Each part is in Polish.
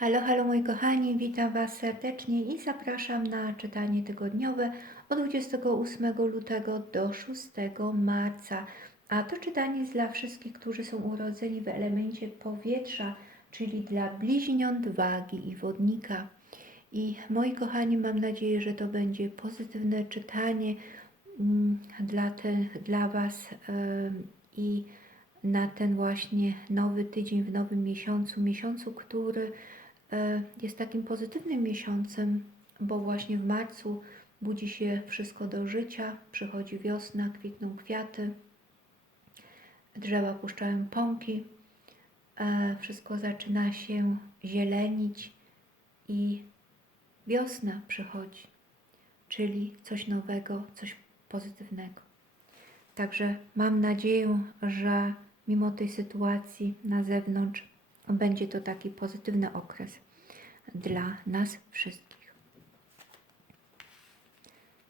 Halo, halo moi kochani, witam Was serdecznie i zapraszam na czytanie tygodniowe od 28 lutego do 6 marca. A to czytanie jest dla wszystkich, którzy są urodzeni w elemencie powietrza, czyli dla bliźniąt, wagi i wodnika. I moi kochani, mam nadzieję, że to będzie pozytywne czytanie mm, dla, te, dla Was i na ten właśnie nowy tydzień w nowym miesiącu, miesiącu, który jest takim pozytywnym miesiącem, bo właśnie w marcu budzi się wszystko do życia, przychodzi wiosna, kwitną kwiaty, drzewa puszczają pąki, e, wszystko zaczyna się zielenić i wiosna przychodzi, czyli coś nowego, coś pozytywnego. Także mam nadzieję, że mimo tej sytuacji na zewnątrz będzie to taki pozytywny okres dla nas wszystkich.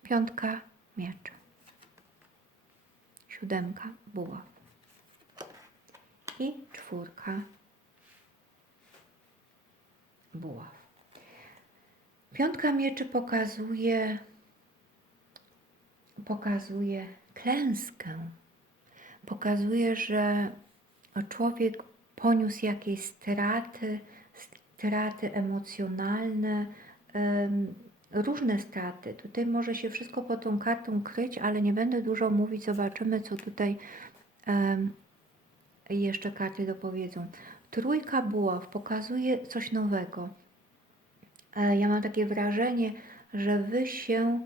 Piątka mieczy. Siódemka buław. I czwórka buław. Piątka mieczy pokazuje pokazuje klęskę. Pokazuje, że człowiek poniósł jakieś straty, straty emocjonalne, em, różne straty. Tutaj może się wszystko pod tą kartą kryć, ale nie będę dużo mówić. Zobaczymy, co tutaj jeszcze karty dopowiedzą. Trójka buław pokazuje coś nowego. E, Ja mam takie wrażenie, że wy się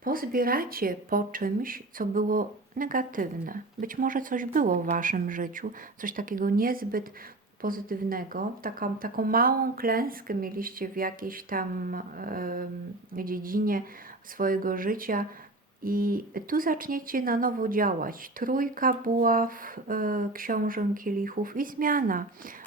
pozbieracie po czymś, co było negatywne. Być może coś było w waszym życiu, coś takiego niezbyt pozytywnego, taką, taką małą klęskę mieliście w jakiejś tam dziedzinie swojego życia i tu zaczniecie na nowo działać. Trójka buław, y, książę kielichów i zmiana.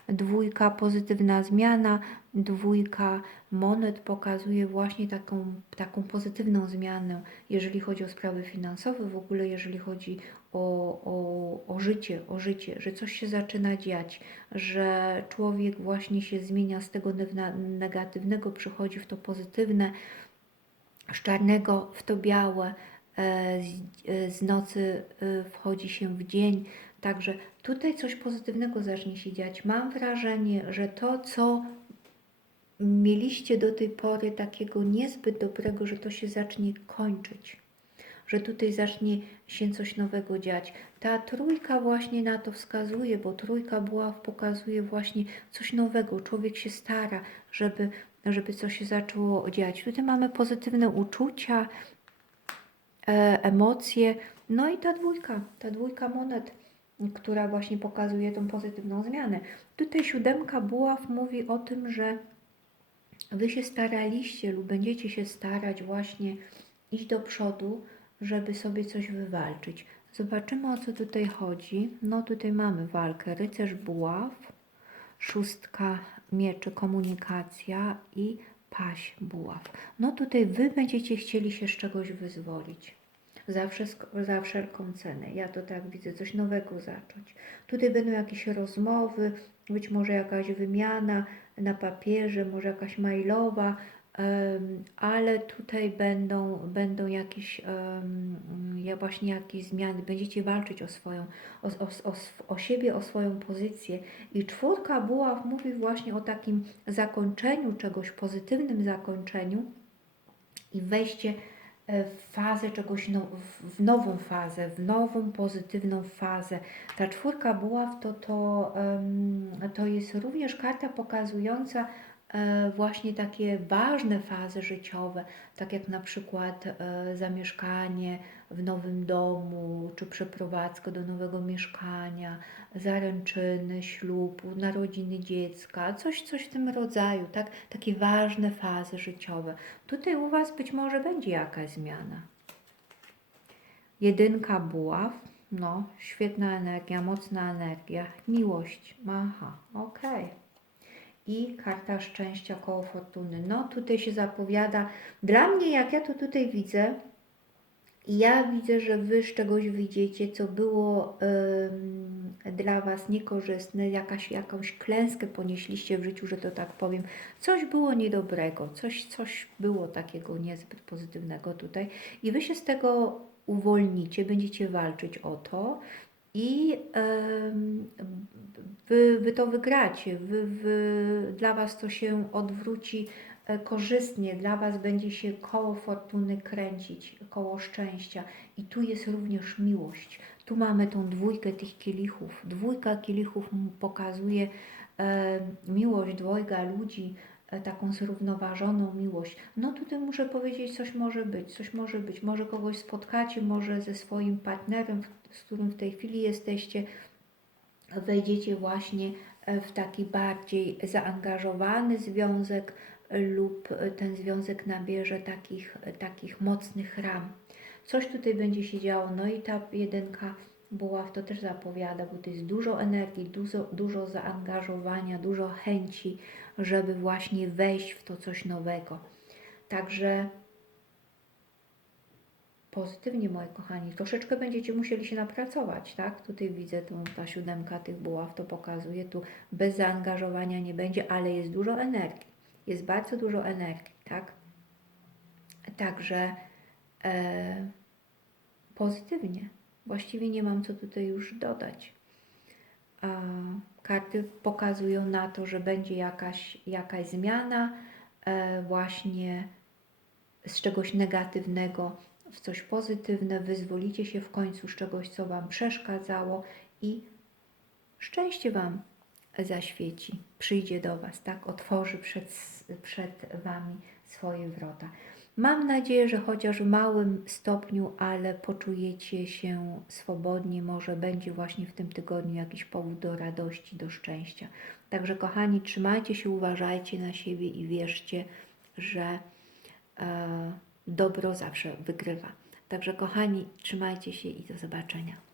Dwójka pozytywna zmiana, dwójka monet pokazuje właśnie taką, taką pozytywną zmianę, jeżeli chodzi o sprawy finansowe, w ogóle jeżeli chodzi o, o, o życie, o życie, że coś się zaczyna dziać, że człowiek właśnie się zmienia z tego negatywnego, przychodzi w to pozytywne, z czarnego w to białe, e, z, e, z nocy e, wchodzi się w dzień. Także tutaj coś pozytywnego zacznie się dziać. Mam wrażenie, że to, co mieliście do tej pory takiego niezbyt dobrego, że to się zacznie kończyć. Że tutaj zacznie się coś nowego dziać. Ta trójka właśnie na to wskazuje, bo trójka była pokazuje właśnie coś nowego. Człowiek się stara, żeby, żeby coś się zaczęło dziać. Tutaj mamy pozytywne uczucia, e, emocje. No i ta dwójka, ta dwójka monet, która właśnie pokazuje tą pozytywną zmianę. Tutaj siódemka buław mówi o tym, że Wy się staraliście lub będziecie się starać właśnie iść do przodu, żeby sobie coś wywalczyć. Zobaczymy o co tutaj chodzi. No tutaj mamy walkę rycerz buław, szóstka mieczy komunikacja i paź buław. No tutaj Wy będziecie chcieli się z czegoś wyzwolić. Za, wszystko, za wszelką cenę. Ja to tak widzę, coś nowego zacząć. Tutaj będą jakieś rozmowy, być może jakaś wymiana na papierze, może jakaś mailowa, ale tutaj będą, będą jakieś ja właśnie jakieś zmiany. Będziecie walczyć o swoją, o, o, o, siebie, o swoją pozycję. I czwórka buław mówi właśnie o takim zakończeniu czegoś, pozytywnym zakończeniu i wejście fazę czegoś, no, w- nową fazę, w nową pozytywną fazę. Ta czwórka buław to, to, to jest również karta pokazująca e, właśnie takie ważne fazy życiowe, tak jak na przykład e, zamieszkanie w nowym domu, czy przeprowadzkę do nowego mieszkania, zaręczyny, ślub, narodziny dziecka, coś, coś w tym rodzaju, tak? Takie ważne fazy życiowe. Tutaj u Was być może będzie jakaś zmiana. Jedynka buław, no, świetna energia, mocna energia, miłość, aha, okej. I karta szczęścia koło fortuny. No, tutaj się zapowiada. Dla mnie, jak ja to tutaj widzę, ja widzę, że Wy z czegoś wyjdziecie, co było em, dla Was niekorzystne, jakaś, jakąś klęskę ponieśliście w życiu, że to tak powiem. Coś było niedobrego, coś, coś było takiego niezbyt pozytywnego tutaj. I Wy się z tego uwolnicie, będziecie walczyć o to i wy, wy to wygracie. Wy, wy, dla Was to się odwróci e, korzystnie, dla Was będzie się koło fortuny kręcić, koło szczęścia. I tu jest również miłość. Tu mamy tą dwójkę tych kielichów. Dwójka kielichów pokazuje miłość dwojga ludzi, taką zrównoważoną miłość. No tutaj muszę powiedzieć, coś może być, coś może być. Może kogoś spotkacie, może ze swoim partnerem, z którym w tej chwili jesteście, wejdziecie właśnie e, w taki bardziej zaangażowany związek e, lub e, ten związek nabierze takich, e, takich mocnych ram. Coś tutaj będzie się działo, no i ta jedynka buław to też zapowiada, bo to jest dużo energii, dużo, dużo zaangażowania, dużo chęci, żeby właśnie wejść w to coś nowego. Także pozytywnie, moi kochani. Troszeczkę będziecie musieli się napracować, tak? Tutaj widzę, tą, ta siódemka tych buław to pokazuje. Tu bez zaangażowania nie będzie, ale jest dużo energii. Jest bardzo dużo energii, tak? Także e, pozytywnie. Właściwie nie mam co tutaj już dodać. Karty pokazują na to, że będzie jakaś, jakaś zmiana e, właśnie z czegoś negatywnego w coś pozytywne, wyzwolicie się w końcu z czegoś, co Wam przeszkadzało i szczęście Wam zaświeci, przyjdzie do Was, tak? Otworzy przed, przed Wami swoje wrota. Mam nadzieję, że chociaż w małym stopniu, ale poczujecie się swobodnie, może będzie właśnie w tym tygodniu jakiś powód do radości, do szczęścia. Także kochani, trzymajcie się, uważajcie na siebie i wierzcie, że e, dobro zawsze wygrywa. Także kochani, trzymajcie się i do zobaczenia.